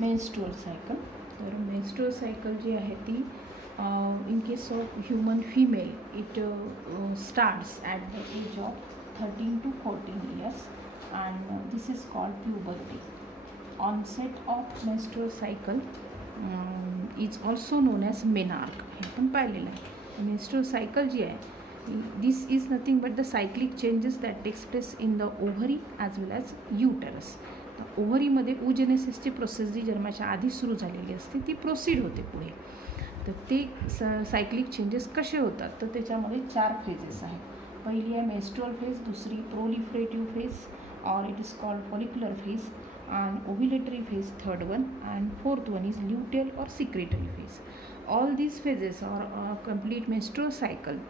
Menstrual cycle. तर menstrual cycle जी आहे ती in case of human female it starts at the age of 13 to 14 years and this is called puberty. Onset of menstrual cycle is also known as menarche. हे आपण पाहिलेलं आहे. Menstrual cycle जी आहे this is nothing but the cyclic changes that takes place in the ovary as well as uterus. ओव्हरीमध्ये oogenesis process जी जन्माच्या आधी सुरू झालेली असते ती प्रोसीड होते पुढे. तर ते सायक्लिक चेंजेस कसे होतात तर त्याच्यामध्ये 4 फेजेस आहेत. पहिली आहे मेन्स्ट्रुअल फेज, दुसरी प्रोलिफरेटिव्ह फेज और it is called follicular phase, and ovulatory phase third one, and fourth one is luteal or secretory phase. All these phases are complete menstrual cycle.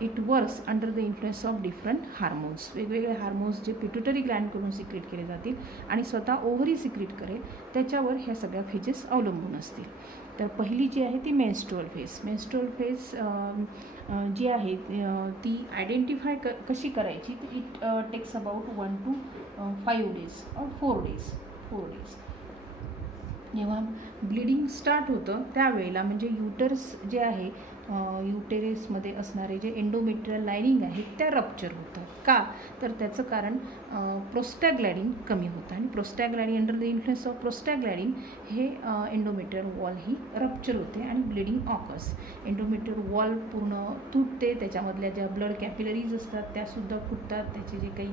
It works under the influence of different hormones. वेगवेगळे hormones जे pituitary ग्लँडकडून secret केले जातील आणि स्वतः ovary secret करेल त्याच्यावर ह्या सगळ्या फेजेस अवलंबून असतील. तर पहिली जी आहे ती मेन्स्ट्रुअल फेज. मेन्स्ट्रुअल फेज जी आहे ती आयडेंटिफाय कशी करायची. It takes about 1 to 5 days or 4 days. जेव्हा ब्लिडिंग स्टार्ट होतं त्यावेळेला म्हणजे युटर्स जे आहे युटेरसमध्ये असणारे जे एंडोमेट्रियल लायनिंग आहे त्या रप्चर होतं. का तर त्याचं कारण प्रोस्टॅग्लॅडिन कमी होतं आणि प्रोस्टॅग्लॅडिन अंडर द इन्फ्लुएन्स ऑफ प्रोस्टॅग्लॅडिन हे एंडोमेट्रियल वॉल ही रप्चर होते आणि ब्लिडिंग ऑकर्स. एंडोमेट्रियल वॉल पूर्ण तुटते, त्याच्यामधल्या ज्या ब्लड कॅपिलरीज असतात त्यासुद्धा फुटतात, त्याचे जे काही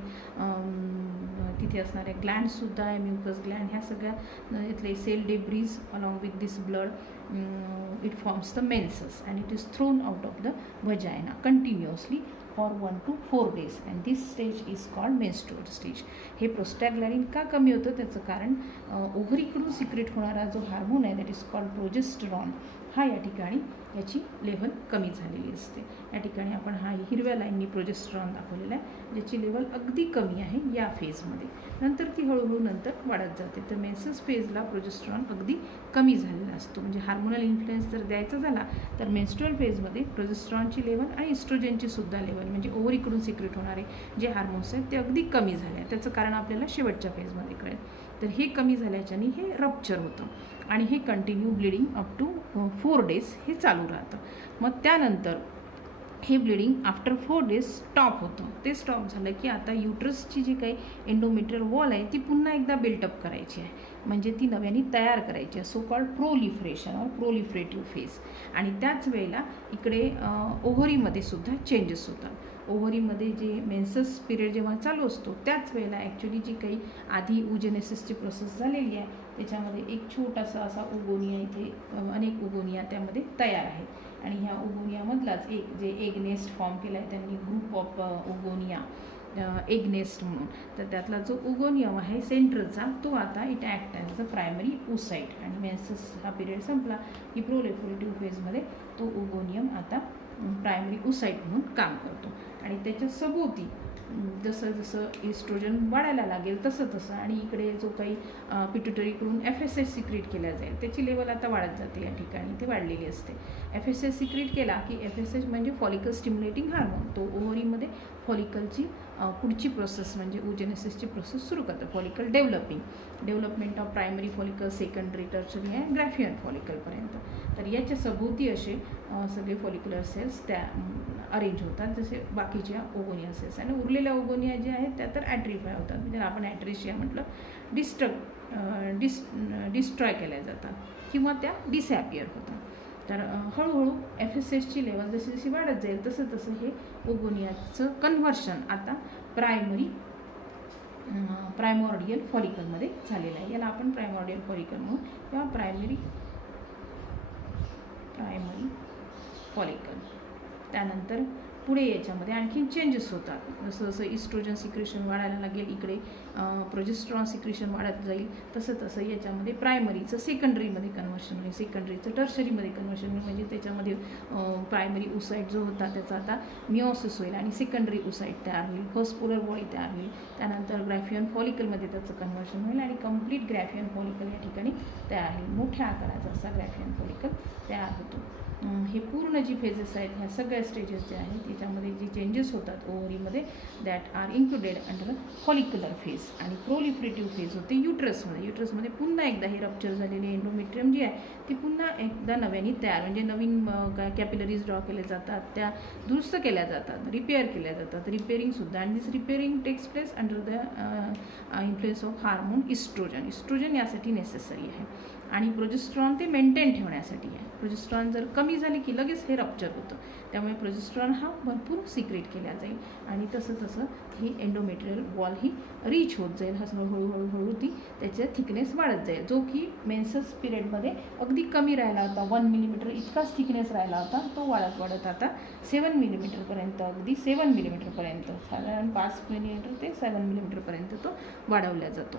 तिथे असणारे ग्लँडसुद्धा आहे म्युकस ग्लँड ह्या सगळ्या इथले cell debris along with this blood it forms the menses and it is thrown out of the vagina continuously for 1 to 4 days and this stage is called menstrual stage. हे प्रोस्टॅग्लॅडिन का कमी होतं त्याचं कारण ओव्हरीकडून secret होणारा जो हार्मोन आहे that is called progesterone हा या ठिकाणी याची लेवल कमी झालेली असते. या ठिकाणी आपण हा हिरव्या लाईननी प्रोजेस्टेरॉन दाखवलेला आहे ज्याची लेवल अगदी कमी आहे या फेजमध्ये. नंतर ती हळूहळू नंतर वाढत जाते. तर मेन्सेस फेजला प्रोजेस्टेरॉन अगदी कमी झालेला असतो. म्हणजे हार्मोनल इन्फ्लुएन्स जर द्यायचा झाला तर मेन्स्ट्रुअल फेजमध्ये प्रोजेस्टेरॉनची लेवल आणि इस्ट्रोजनची सुद्धा लेवल म्हणजे ओव्हरीकडून सिक्रेट होणारे जे हार्मोन्स आहेत ते अगदी कमी झाले आहेत. त्याचं कारण आपल्याला शेवटच्या फेजमध्ये कळेल. तर हे कमी झाल्याच्याने हे रप्चर होतं आणि हे continue bleeding up to 4 days हे चालू राहतं. मग त्यानंतर हे ब्लिडिंग आफ्टर 4 days स्टॉप होतं. ते स्टॉप झालं की आता युट्रसची जी काही एंडोमेट्रियल वॉल आहे ती पुन्हा एकदा बिल्टअप करायची आहे म्हणजे ती नव्याने तयार करायची आहे. सो कॉल्ड प्रोलिफरेशन और प्रोलिफरेटिव्ह फेज. आणि त्याच वेळेला इकडे ओव्हरीमध्ये सुद्धा चेंजेस होतात. ओव्हरीमध्ये जे मेन्सेस पिरियड जेव्हा चालू असतो त्याच वेळेला ॲक्च्युली जी काही आधी oogenesisची प्रोसेस झालेली आहे त्याच्यामध्ये एक छोटासा असा ओगोनिया इथे अनेक ओगोनिया त्यामध्ये तयार आहेत आणि ह्या ओगोनियामधलाच एक जे एग नेस्ट फॉर्म केला आहे त्यांनी group of oogonia egg nest म्हणून. तर त्यातला जो ओगोनियम आहे सेंट्रलचा तो आता it act as a primary oocyte आणि मेन्सेस हा पिरियड संपला की प्रोलिफरेटिव्ह फेजमध्ये तो ओगोनियम आता प्रायमरी ओसाईट म्हणून काम करतो आणि त्याच्या सभोवती जसं जसं इस्ट्रोजन वाढायला लागेल तसं तसं आणि इकडे जो काही पिट्युटरीकडून FSH सिक्रेट केला जाईल त्याची लेवल आता वाढत जाते. या ठिकाणी ती वाढलेली असते. FSH सिक्रेट केला की FSH म्हणजे फॉलिकल स्टिम्युलेटिंग हार्मोन तो ओव्हरीमध्ये फॉलिकलची पुढची प्रोसेस म्हणजे oogenesisची प्रोसेस सुरू करतं. Follicle development of primary follicle secondary tertiary आणि ग्रॅफियन फॉलिकलपर्यंत. तर याच्या सभोवती असे सगळे फॉलिक्युलर सेल्स त्या अरेंज होतात जसे बाकीच्या ओगोनिया सेल्स आणि उरलेल्या ओगोनिया ज्या आहेत त्या तर ॲट्रिफाय होतात म्हणजे आपण ॲट्रिशिया म्हटलं डिस्ट्रॉय केल्या जातात किंवा त्या डिसॅपियर होतात. तर हळूहळू FSHची लेवल जशी जशी वाढत जाईल तसं तसं हे ओगोनियाचं कन्व्हर्शन आता प्रायमॉर्डियल फॉलिकलमध्ये झालेलं आहे. याला आपण प्रायमॉर्डियल फॉलिकल म्हणून किंवा प्रायमरी फॉलिकल. त्यानंतर पुढे याच्यामध्ये आणखीन चेंजेस होतात जसं जसं इस्ट्रोजन सिक्रेशन वाढायला लागेल इकडे प्रोजेस्टेरॉन सिक्रेशन वाढत जाईल तसं तसं याच्यामध्ये प्रायमरीचं सेकंडरीमध्ये कन्व्हर्शन होईल सेकंडरीचं टर्शरीमध्ये कन्व्हर्शन होईल म्हणजे त्याच्यामध्ये प्रायमरी ओसाईट जो होता त्याचा आता मिओसिस होईल आणि सेकंडरी ओसाईट तयार होईल. फर्स्ट पोलर बॉडी तयार होईल. त्यानंतर ग्रॅफियन फॉलिकलमध्ये त्याचं कन्व्हर्शन होईल आणि कंप्लीट ग्रॅफियन फॉलिकल या ठिकाणी तयार होईल. मोठ्या आकाराचा असा ग्रॅफियन फॉलिकल तयार होतो. हे पूर्ण जी फेजेस आहेत ह्या सगळ्या स्टेजेस ज्या आहेत त्याच्यामध्ये जे चेंजेस होतात ओव्हरीमध्ये that are included under follicular phase. आणि प्रोलिफरेटिव्ह फेज होते युट्रसमध्ये पुन्हा एकदा हे रप्चर झालेली एंडोमेट्रियम जी आहे ती पुन्हा एकदा नव्याने तयार, म्हणजे नवीन कॅपिलरीज ड्रॉ केल्या जातात, त्या दुरुस्त केल्या जातात, रिपेअर केल्या जातात, रिपेअरिंगसुद्धा. आणि this repairing takes place under the influence of hormone estrogen यासाठी नेसेसरी आहे. आणि प्रोजेस्ट्रॉन ते मेंटेन ठेवण्यासाठी आहे. प्रोजेस्ट्रॉन जर कमी झाली की लगेच हे रप्चर होतं, त्यामुळे प्रोजेस्ट्रॉन हा भरपूर सिक्रेट केला जाईल आणि तसं ही एंडोमेट्रियल वॉल ही रीच होत जाईल. हळूहळू ती त्याचं थिकनेस वाढत जाईल, जो की मेन्सस पिरियडमध्ये अगदी कमी राहिला होता, 1 मिलीमीटर इतकाच थिकनेस राहिला होता, तो वाढत आता 7 मिलीमीटरपर्यंत, अगदी 7 मिलीमीटरपर्यंत, साधारण 5 मिलीमीटर ते 7 मिलीमीटरपर्यंत तो वाढवला जातो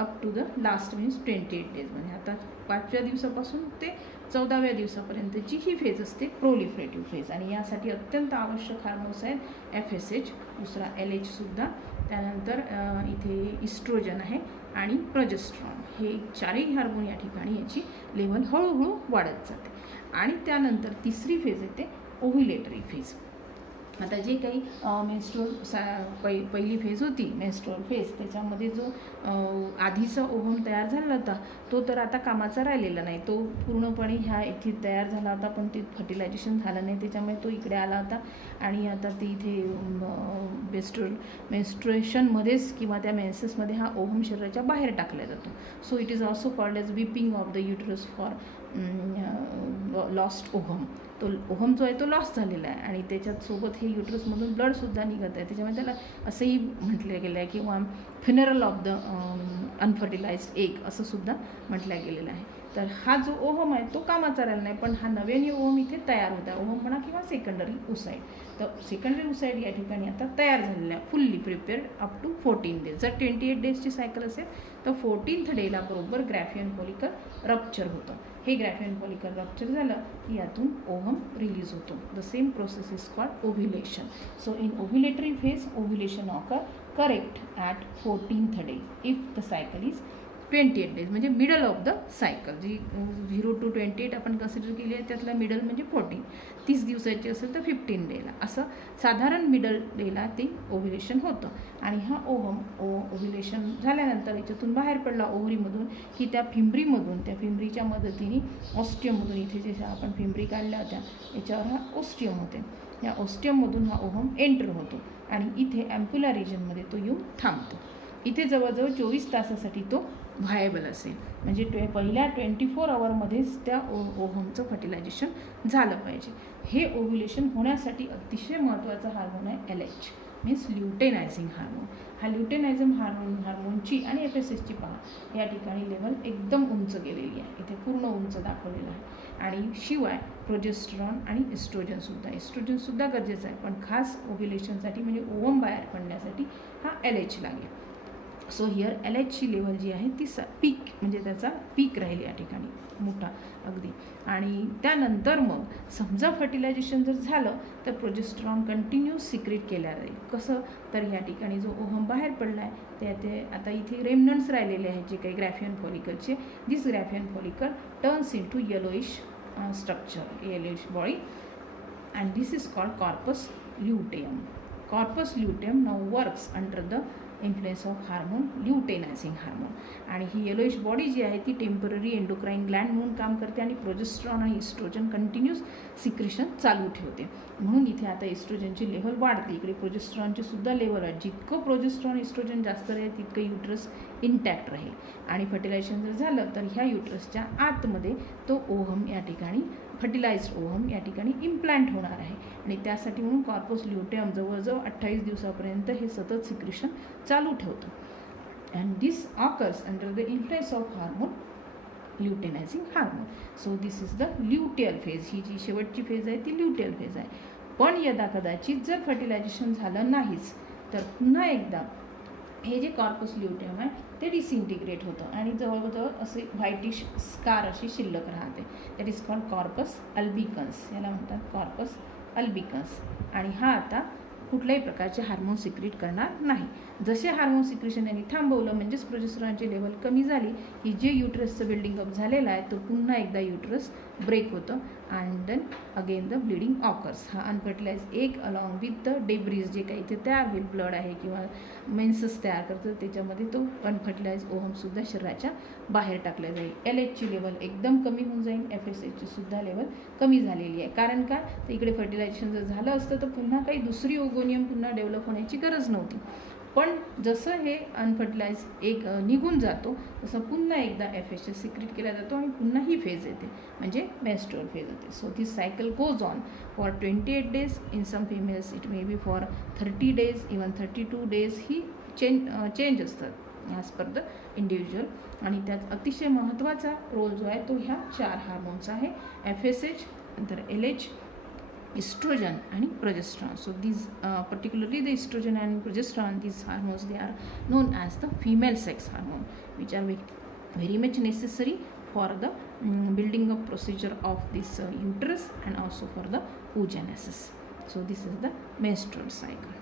up to the last means 28 डेजमध्ये. आता 5व्या दिवसापासून ते 14व्या दिवसापर्यंतची ही फेज असते प्रोलिफरेटिव्ह फेज. आणि यासाठी अत्यंत आवश्यक हार्मोन्स आहेत FSH, दुसरा LH त्यानंतर इथे इस्ट्रोजन आहे आणि प्रोजेस्ट्रॉन. हे चारही हार्मोन या ठिकाणी याची लेवल हळूहळू वाढत जाते. आणि त्यानंतर तिसरी फेज येते ओव्ह्युलेटरी फेज. आता जे काही मेन्स्ट्रुअल पहिली फेज होती मेन्स्ट्रुअल फेज, त्याच्यामध्ये जो आधीचा ओव्हम तयार झाला होता तो तर आता कामाचा राहिलेला नाही, तो पूर्णपणे ह्या इथे तयार झाला होता, पण ते फर्टिलायझेशन झालं नाही, त्याच्यामुळे तो इकडे आला होता. आणि आता ते इथे मेन्स्ट्रुएशनमध्येच किंवा त्या मेन्सेसमध्ये हा ओव्हम शरीराच्या बाहेर टाकला जातो. So it is also called as weeping of the uterus for lost ovum. तो ओव्हम जो आहे तो लॉस झालेला आहे आणि त्याच्यात सोबत हे युटरसमधून ब्लडसुद्धा निघत आहे, त्याच्यामुळे त्याला असंही म्हटलं गेलं आहे किंवा funeral of the unfertilised egg असं सुद्धा म्हटलं गेलेलं आहे. तर हा जो ओव्हम आहे तो कामाचा राहिला नाही, पण हा नव्याने ओव्हम इथे तयार होत आहे, ओव्हम म्हणा किंवा सेकंडरी उसाईड. तर सेकंडरी उसाईड या ठिकाणी आता तयार झालेला आहे, fully prepared up to 14 days. जर 28 डेजची सायकल असेल तर 14th डेला बरोबर ग्रॅफियन फॉलिकल रप्चर होतं. हे ग्रॅफियन फॉलिकल रप्चर झालं की यातून ओव्हम रिलीज होतो. The same process is called ovulation. So in ovulatory phase ovulation occur correct at 14th day if the cycle is 28 days, म्हणजे मिडल ऑफ द सायकल. जी 0 to 28 आपण consider केली आहे त्यातला मिडल म्हणजे 14. 30 दिवसाची असेल तर 15 डेला, असं साधारण मिडल डेला ते ओव्ह्युलेशन होतं. आणि हा ओव्ह्युलेशन झाल्यानंतर याच्यातून बाहेर पडला ओव्हरीमधून की त्या फिंब्रीच्या मदतीने ऑस्टियममधून, इथे जे आपण फिंब्री काढल्या होत्या याच्यावर हा ओस्टियम होते, या ओस्टियममधून हा ओव्हम एंटर होतो आणि इथे ॲम्प्युला रिजनमध्ये तो येऊन थांबतो. इथे जवळजवळ 24 तासासाठी तो व्हायबल असेल, म्हणजे पहिल्या 24 आवरमध्येच त्या ओव्हमचं फर्टिलायझेशन झालं पाहिजे. हे ओव्ह्युलेशन होण्यासाठी अतिशय महत्त्वाचा हार्मोन आहे LH मीन्स ल्युटेनायझिंग हार्मोन. हा ल्युटेनायझिंग हार्मोनची आणि FSHची पहा या ठिकाणी लेवल एकदम उंच गेलेली आहे, इथे पूर्ण उंच दाखवलेलं आहे. आणि शिवाय प्रोजेस्ट्रॉन आणि इस्ट्रोजनसुद्धा गरजेचं आहे, पण खास ओव्ह्युलेशनसाठी म्हणजे ओव्हम बाहेर पडण्यासाठी हा LH लागेल. सो हिअर LHची लेवल जी आहे ती पीक, म्हणजे त्याचा पीक राहील या ठिकाणी मोठा अगदी. आणि त्यानंतर मग समजा फर्टिलायझेशन जर झालं तर प्रोजेस्ट्रॉन कंटिन्यूस सिक्रेट केल्या जाईल. कसं तर या ठिकाणी जो ओव्हम बाहेर पडला आहे ते आता इथे रेमनंट्स राहिलेले आहेत जे काही ग्रॅफियन फॉलिकलचे. This Graafian follicle turns into yellowish structure, yellowish body, and this is called corpus luteum. Corpus luteum now works under the influence of hormone luteinizing hormone. आणि ही येलोइश बॉडी जी आहे ती टेम्पररी एंडोक्राईन ग्लँड म्हणून काम करते आणि progesterone आणि oestrogen continuous secretion चालू ठेवते. म्हणून इथे आता इस्ट्रोजनची लेवल वाढते, इकडे प्रोजेस्ट्रॉनची सुद्धा लेवल आहे. जितकं प्रोजेस्ट्रॉन इस्ट्रोजन जास्त राहील तितकं युट्रस इंटॅक्ट राहील. आणि फर्टिलायझेशन जर झालं तर ह्या युट्रसच्या आतमध्ये तो ओव्हम या ठिकाणी फर्टिलाइज्ड ओव्हम या ठिकाणी इम्प्लांट होणार आहे. आणि त्यासाठी म्हणून कॉर्पस ल्युटेयम जवळजवळ 28 दिवसापर्यंत हे सतत सिक्रेशन चालू ठेवतो. And this occurs under the influence of hormone luteinizing hormone. So this is the luteal phase. ही जी शेवटची फेज आहे ती ल्युटियल फेज आहे. पण यदा कदाचित जर फर्टिलायझेशन झालं नाहीच तर पुन्हा एकदा हे जे कॉर्पस ल्युटेयम आहे ते डिसइंटिग्रेट होतं आणि जवळजवळ असे व्हाईटिश स्कार अशी शिल्लक राहते. That is called corpus albicans. याला म्हणतात कॉर्पस अल्बिकन्स. आणि हा आता कुठल्याही प्रकारचे हार्मोन सिक्रेट करणार नाही. जसे हार्मोन सिक्रेशन यांनी थांबवलं म्हणजेच प्रोजेस्टेरॉनची लेवल कमी झाली की जे युटरसचं बिल्डिंग अप झालेलं आहे तो पुन्हा एकदा युटरस ब्रेक होतं and then again the bleeding occurs. हा unfertilized egg along with the debris जे काही ते तयार होईल, ब्लड आहे किंवा मेन्सस तयार करतं त्याच्यामध्ये तो अनफर्टिलाइज ओव्हमसुद्धा शरीराच्या बाहेर टाकला जाईल. LHची लेवल एकदम कमी होऊन जाईल, FSHची सुद्धा लेवल कमी झालेली आहे. कारण काय, तर इकडे फर्टिलायझेशन जर झालं असतं तर पुन्हा काही दुसरी ओगोनियम पुन्हा डेव्हलप होण्याची गरज नव्हती. पण जसं हे अनफर्टिलाइज एग निघून जातो तसं पुन्हा एकदा FSH सिक्रेट केला जातो आणि पुन्हा ही फेज येते म्हणजे मेन्स्ट्रुअल फेज येते. So this cycle goes on for 28 days. In some females it may be for 30 days, even 32 days ही चेंज असतात ॲज पर द इंडिव्हिज्युअल. आणि त्यात अतिशय महत्त्वाचा रोल जो आहे तो ह्या 4 हार्मोन्स आहे, FSH, नंतर LH, estrogen and progesterone. So these particularly the estrogen and progesterone, these hormones, they are known as the female sex hormone, which are very much necessary for the building up procedure of this uterus and also for the oogenesis. So this is the menstrual cycle.